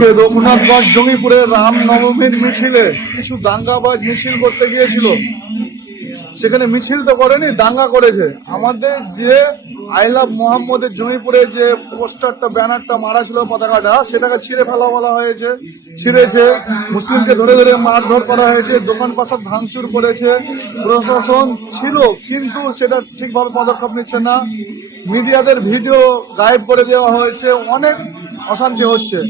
আজকে রঘুনাথগঞ্জ জঙ্গিপুরে রামনবমীর মিছিলে কিছু দাঙ্গাবাজ মিছিল করতে গিয়েছিল। সেখানে মিছিল তো করেনি, দাঙ্গা করেছে। আমাদের যে আই লাভ মোহাম্মদের জঙ্গিপুরে যে পোস্টারটা ব্যানারটা মারা ছিল, পতাকাটা, সেটাকে ছিঁড়ে ফেলা বলা হয়েছে, ছিঁড়েছে। মুসলিমকে ধরে ধরে মারধর করা হয়েছে, দোকান পাশার ভাঙচুর করেছে। প্রশাসন ছিল কিন্তু সেটা ঠিকভাবে পদক্ষেপ নিচ্ছে না। মিডিয়াদের ভিডিও গায়েব করে দেওয়া হয়েছে, অনেক অশান্তি হচ্ছে।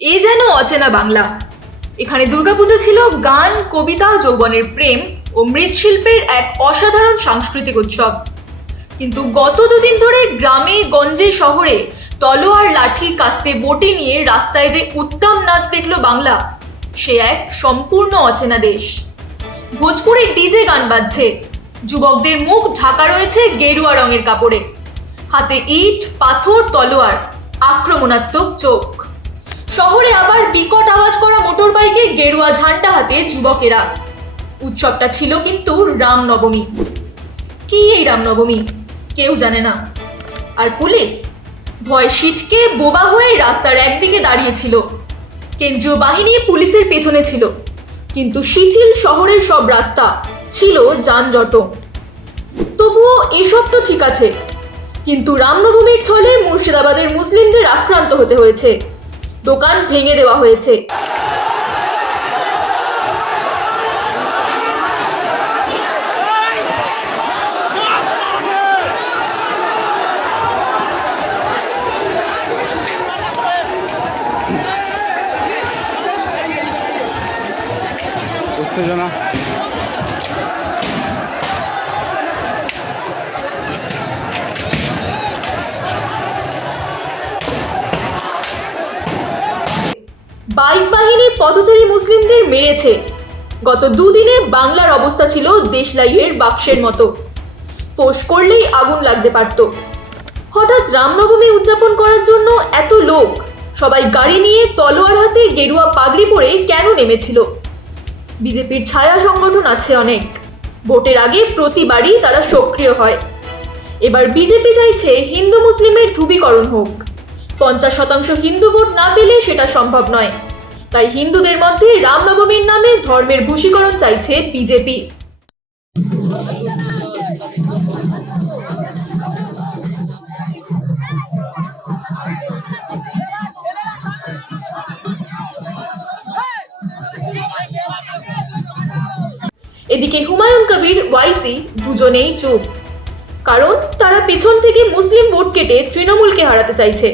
এ যেন অচেনা বাংলা। এখানে দুর্গাপূজা ছিল গান, কবিতা, যৌবনের প্রেম ও মৃৎশিল্পের এক অসাধারণ সাংস্কৃতিক উৎসব। কিন্তু গত দুদিন ধরে গ্রামে গঞ্জে শহরে তলোয়ার, লাঠি, কাস্তে, বটি নিয়ে রাস্তায় যে উত্তম নাচ দেখলো বাংলা, সে এক সম্পূর্ণ অচেনা দেশ। ভোজপুরে ডিজে গান বাজছে, যুবকদের মুখ ঢাকা রয়েছে গেরুয়া রঙের কাপড়ে, হাতে ইট, পাথর, তলোয়ার, আক্রমণাত্মক চোখ। শহরে আবার বিকট আওয়াজ করা মোটর বাইকে গেরুয়া ঝান্ডা হাতে যুবকেরা। উৎসবটা ছিল কিন্তু রামনবমী। কি এই রামনবমী কেউ জানে না। আর পুলিশ ভয় সিটকে বোবা হয়ে রাস্তার একদিকে দাঁড়িয়েছিল। কেন্দ্রীয় বাহিনী পুলিশের পেছনে ছিল, কিন্তু শিথিল শহরের সব রাস্তা ছিল যানজট। তবুও এসব তো ঠিক আছে, কিন্তু রামনবমীর ছলে মুর্শিদাবাদের মুসলিমদের আক্রান্ত হতে হয়েছে, দোকান ভেঙে দেওয়া হয়েছে। উত্তেজনা। বাইক বাহিনী পথচারী মুসলিমদের মেরেছে। গত দুদিনে বাংলার অবস্থা ছিল দেশলাইয়ের বাক্সের মতো, ফোঁস করলেই আগুন লাগতে পারত। হঠাৎ রামনবমী উদযাপন করার জন্য এত লোক সবাই গাড়ি নিয়ে তলোয়ার হাতে গেরুয়া পাগড়ি পরে কেন নেমেছিল? বিজেপির ছায়া সংগঠন আছে অনেক, ভোটের আগে প্রতিবারই তারা সক্রিয় হয়। এবার বিজেপি চাইছে হিন্দু মুসলিমের ধ্রুবীকরণ হোক। 50% হিন্দু ভোট না পেলে সেটা সম্ভব নয়, তাই হিন্দুদের মধ্যে রামনবমীর নামে ধর্মের ভূষীকরণ চাইছে বিজেপি। এদিকে হুমায়ুন কবির, ওয়াইসি দুজনেই চুপ, কারণ তারা পেছন থেকে মুসলিম ভোট কেটে তৃণমূলকে হারাতে চাইছে।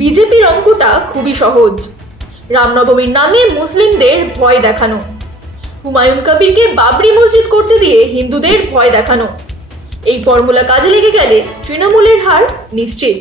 বিজেপির অঙ্কটা খুবই সহজ, রামনবমীর নামে মুসলিমদের ভয় দেখানো, হুমায়ুন কবিরকে বাবরি মসজিদ করতে দিয়ে হিন্দুদের ভয় দেখানো। এই ফর্মুলা কাজে লেগে গেলে তৃণমূলের হার নিশ্চিত।